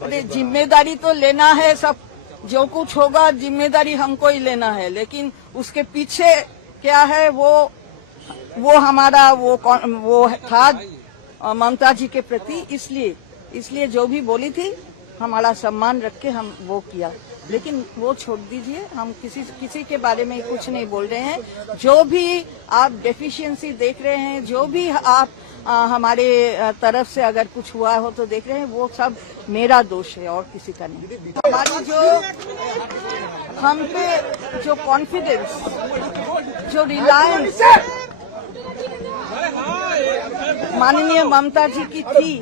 अरे जिम्मेदारी तो लेना है, सब जो कुछ होगा जिम्मेदारी हमको ही लेना है, लेकिन उसके पीछे क्या है वो हमारा वो था ममता जी के प्रति, इसलिए जो भी बोली थी हमारा सम्मान रख के हम वो किया। लेकिन वो छोड़ दीजिए, हम किसी के बारे में कुछ नहीं बोल रहे हैं। जो भी आप डेफिशिएंसी देख रहे हैं, जो भी आप हमारे तरफ से अगर कुछ हुआ हो तो देख रहे हैं, वो सब मेरा दोष है और किसी का नहीं। हमारी हम पे जो कॉन्फिडेंस, जो रिलायंस माननीय ममता जी की थी,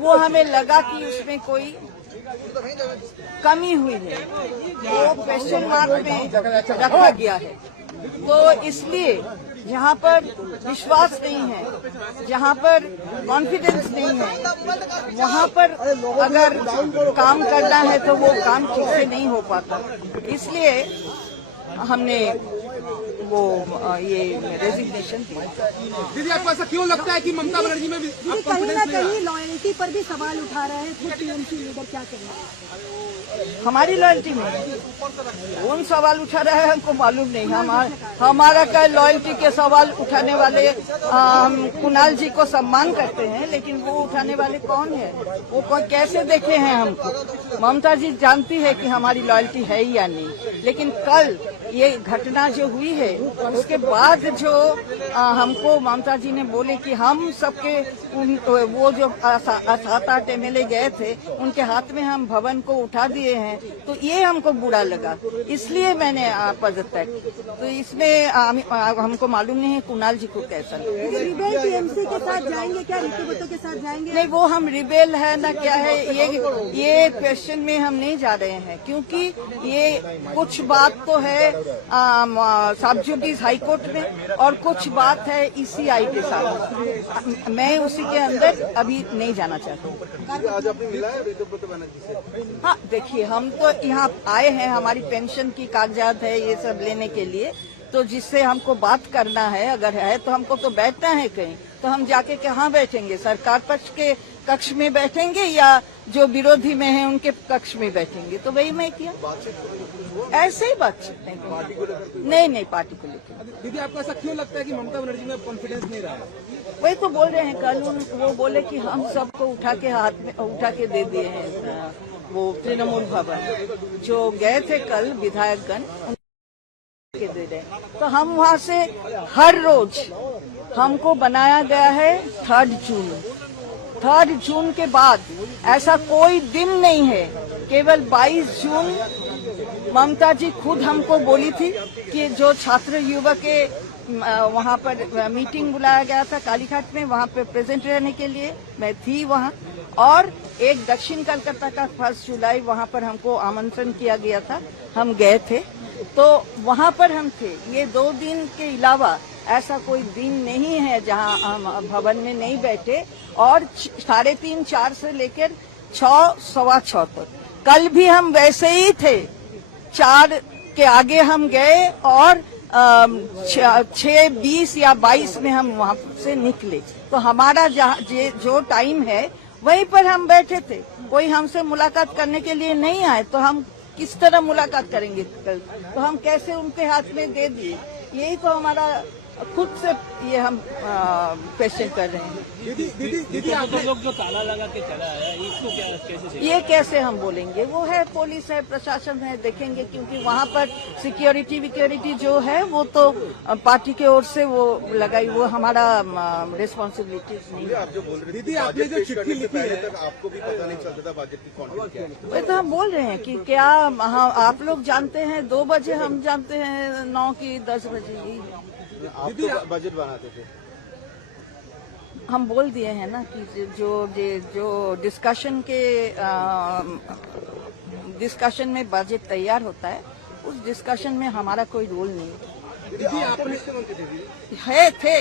वो हमें लगा कि उसमें कोई कमी हुई है, वो क्वेश्चन मार्क में रखा गया है। तो इसलिए जहाँ पर विश्वास नहीं है, जहाँ पर कॉन्फिडेंस नहीं है, वहाँ पर अगर काम करना है तो वो काम ठीक से नहीं हो पाता। इसलिए हमने वो ये रेजिग्नेशन दी। दीदी, आपको ऐसा क्यों लगता है कि ममता बनर्जी में कहीं ना कहीं लॉयल्टी पर भी सवाल उठा रहे हैं खुद टीएमसी लीडर, क्या कहेंगे? हमारी लॉयल्टी में कौन सवाल उठा रहा है हमको मालूम नहीं। हमारा क्या लॉयल्टी के सवाल उठाने वाले कुणाल जी को सम्मान करते हैं, लेकिन वो उठाने वाले कौन है, वो कैसे देखे हैं हमको? ममता जी जानती है कि हमारी लॉयल्टी है या नहीं। लेकिन कल ये घटना जो हुई है उसके बाद जो हमको ममता जी ने बोले कि हम सबके वो जो 7-8 एमएलए गए थे उनके हाथ में हम भवन को उठा दिए हैं, तो ये हमको बुरा लगा, इसलिए मैंने पदत्याग। तो इसमें हमको मालूम नहीं है कुणाल जी को कैसा लगा। रिबेल टीएमसी के साथ जाएंगे क्या? ऋतुव्रत के साथ जाएंगे? नहीं, वो हम रिबेल है ना क्या है, ये क्वेश्चन में हम नहीं जा रहे हैं, क्योंकि ये कुछ बात तो है सब जुडिस हाईकोर्ट में और कुछ बात है ईसीआई के साथ। मैं उसी के अंदर अभी नहीं जाना चाहती हूँ। आज आपने मिला है ऋतुव्रत बनर्जी से? हाँ, देखिए, हम तो यहाँ आए हैं, हमारी पेंशन की कागजात है ये सब लेने के लिए, तो जिससे हमको बात करना है अगर है तो हमको तो बैठना है कहीं, तो हम जाके कहाँ बैठेंगे? सरकार पक्ष के कक्ष में बैठेंगे या जो विरोधी में है उनके कक्ष में बैठेंगे? तो वही मैं किया, ऐसे ही बातचीत नहीं पार्टी को लेकर। दीदी, आपको ऐसा क्यों लगता है कि ममता बनर्जी में कॉन्फिडेंस नहीं रहा? वही तो बोल रहे हैं, कल वो बोले कि हम सबको उठा के दे दिए हैं वो तृणमूल भवन जो गए थे कल विधायकगण के दे रहे हैं। तो हम वहाँ से हर रोज हमको बनाया गया है 3 जून के बाद ऐसा कोई दिन नहीं है। केवल 22 जून ममता जी खुद हमको बोली थी कि जो छात्र युवा के वहाँ पर मीटिंग बुलाया गया था कालीघाट में, वहाँ पे प्रेजेंट रहने के लिए मैं थी वहाँ, और एक दक्षिण कलकत्ता का 1 जुलाई वहाँ पर हमको आमंत्रण किया गया था, हम गए थे, तो वहाँ पर हम थे। ये 2 दिन के अलावा ऐसा कोई दिन नहीं है जहाँ हम भवन में नहीं बैठे, और 3:30-4 से लेकर 6-6:15 तक। कल भी हम वैसे ही थे, 4 के आगे हम गए और 6:20 या 22 में हम वहाँ से निकले। तो हमारा जो टाइम है वहीं पर हम बैठे थे, कोई हमसे मुलाकात करने के लिए नहीं आए, तो हम किस तरह मुलाकात करेंगे कल? तो हम कैसे उनके हाथ में दे दिए? यही तो हमारा खुद से ये हम क्वेश्चन कर रहे हैं। दीदी, आप लोग जो ताला लगा के चला है इसको कैसे ये कैसे हम बोलेंगे? वो है, पुलिस है, प्रशासन है, देखेंगे, क्योंकि वहाँ पर सिक्योरिटी जो है वो तो पार्टी की ओर से वो लगाई, वो हमारा रिस्पॉन्सिबिलिटी नहीं है। आप जो बोल रहे थे, दीदी आपने जो चिट्ठी लिखी है, तक आपको भी पता नहीं चलता था बजट की कंटेंट क्या है? वही तो हम बोल रहे हैं कि क्या आप लोग जानते हैं 2 बजे, हम जानते हैं 9 की 10 बजे। आप तो बजट बनाते थे। हम बोल दिए हैं ना कि जो डिस्कशन में बजट तैयार होता है, उस डिस्कशन में हमारा कोई रोल नहीं दीदी, आप थे।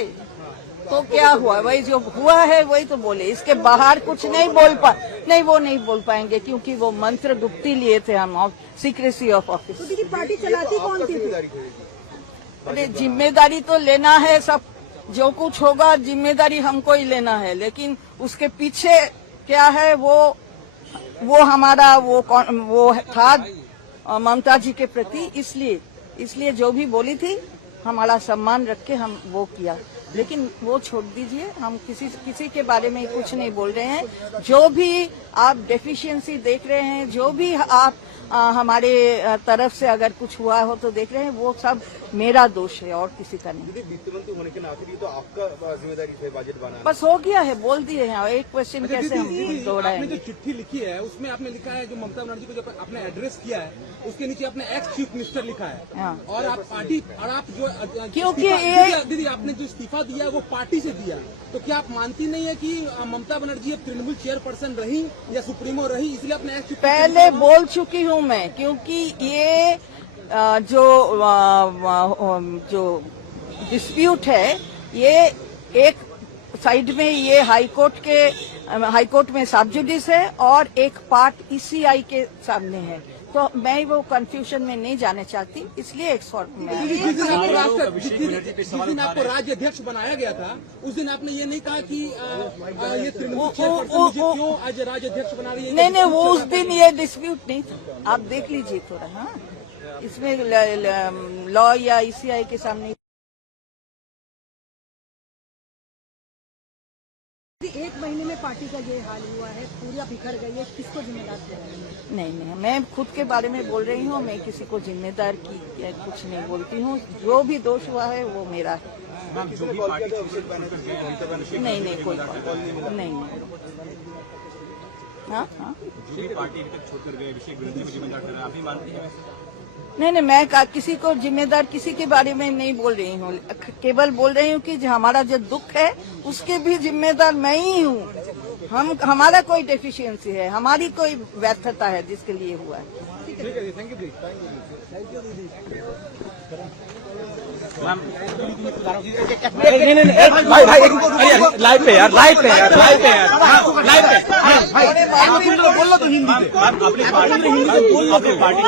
तो क्या हुआ? वही जो हुआ है वही तो बोले, इसके बाहर कुछ नहीं बोल पाएंगे, क्योंकि वो मंत्र गुप्ती लिए थे हम, सीक्रेसी ऑफ ऑफिस। तो दीदी, पार्टी चलाती कौन थी? अरे जिम्मेदारी तो लेना है, सब जो कुछ होगा जिम्मेदारी हमको ही लेना है, लेकिन उसके पीछे क्या है वो वो हमारा वो था ममता जी के प्रति, इसलिए जो भी बोली थी हमारा सम्मान रख के हम वो किया। लेकिन वो छोड़ दीजिए, हम किसी के बारे में कुछ नहीं बोल रहे हैं। जो भी आप डेफिशिएंसी देख रहे हैं, जो भी आप हमारे तरफ से अगर कुछ हुआ हो तो देख रहे हैं, वो सब मेरा दोष है और किसी का नहीं। वित्त मंत्री होने के नाते भी तो आपका जिम्मेदारी है बजट बनाना। बस हो गया है, बोल दिए हैं। एक क्वेश्चन कैसे हम दोहराएंगे? आपने जो चिट्ठी लिखी है उसमें आपने लिखा है, जो ममता बनर्जी को जब आपने एड्रेस किया है उसके नीचे आपने एक्स चीफ मिनिस्टर लिखा है। हाँ। और आप पार्टी और आप जो क्योंकि ये दीदी आपने जो इस्तीफा दिया वो पार्टी से दिया, तो क्या आप मानती नहीं है कि ममता बनर्जी अब तृणमूल चेयरपर्सन रही या सुप्रीमो रही, इसलिए अपने एक्स पहले बोल चुकी हूँ मैं, क्योंकि ये जो डिस्प्यूट है, ये एक साइड में ये हाईकोर्ट में सब जुडिस है और एक पार्ट ईसीआई के सामने है, तो मैं वो कंफ्यूजन में नहीं जाना चाहती, इसलिए एक जिस दिन आपको राज्य अध्यक्ष बनाया गया था उस दिन आपने ये नहीं कहा कि ये तृणमूल चेयरपर्सन मुझे क्यों आज राज्य अध्यक्ष बना रही है? नहीं, वो उस दिन ये डिस्प्यूट नहीं था, आप देख लीजिए थोड़ा। हाँ, इसमें लॉ या ईसीआई के सामने। एक महीने में पार्टी का ये हाल हुआ है, पूरा बिखर गई है, किसको जिम्मेदार ठहराएंगे? नहीं, मैं खुद के बारे में बोल रही हूँ, मैं किसी को जिम्मेदार की कुछ नहीं बोलती हूँ। जो भी दोष हुआ है वो मेरा है। नहीं, कोई नहीं। हाँ, नहीं, मैं किसी को जिम्मेदार किसी के बारे में नहीं बोल रही हूँ, केवल बोल रही हूँ कि जो हमारा जो दुख है उसके भी जिम्मेदार मैं ही हूँ। हमारा कोई डेफिशिएंसी है, हमारी कोई व्यर्थता है जिसके लिए हुआ है। ठीक है, थैंक यू दीदी। लाइव पे यार बोलो तो हिंदी में। अपनी पार्टी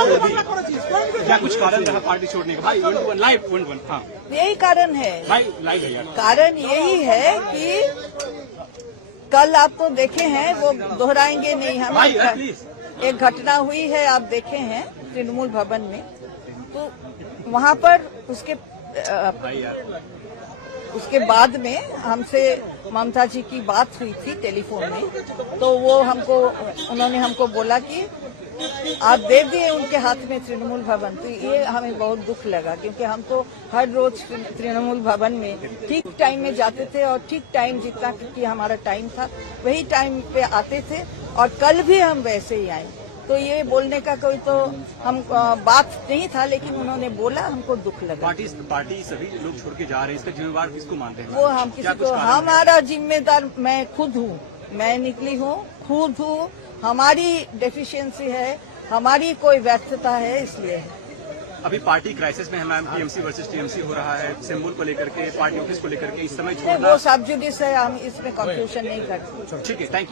क्या कुछ कारण रहा पार्टी छोड़ने का? भाई 1 लाइव। हाँ, यही कारण है भाई लाइव है यार। कारण यही है कि कल आप तो देखे हैं, वो दोहराएंगे नहीं हम। एक घटना हुई है, आप देखे हैं तृणमूल भवन में, तो वहाँ पर उसके बाद में हमसे ममता जी की बात हुई थी टेलीफोन में, तो वो उन्होंने हमको बोला कि आप दे दिए उनके हाथ में तृणमूल भवन। तो ये हमें बहुत दुख लगा, क्योंकि हम तो हर रोज तृणमूल भवन में ठीक टाइम में जाते थे और ठीक टाइम जितना कि हमारा टाइम था वही टाइम पे आते थे, और कल भी हम वैसे ही आए। तो ये बोलने का कोई तो हम बात नहीं था, लेकिन उन्होंने बोला, हमको दुख लगा। पार्टी सभी लोग छोड़ के जा रहे हैं, इसका जिम्मेवार किसको मानते हैं? वो हम किसी को, हमारा जिम्मेदार मैं खुद हूँ, मैं निकली हूँ, खुद हूँ। हमारी डेफिशिएंसी है, हमारी कोई व्यर्थता है, इसलिए। अभी पार्टी क्राइसिस में है, टीएमसी वर्सेस टीएमसी हो रहा है, सिंबल को लेकर के, पार्टी ऑफिस को लेकर के, इस समय छोड़ना वो सब जुडिस है, हम इसमें कंफ्यूजन नहीं करते। ठीक है, थैंक यू।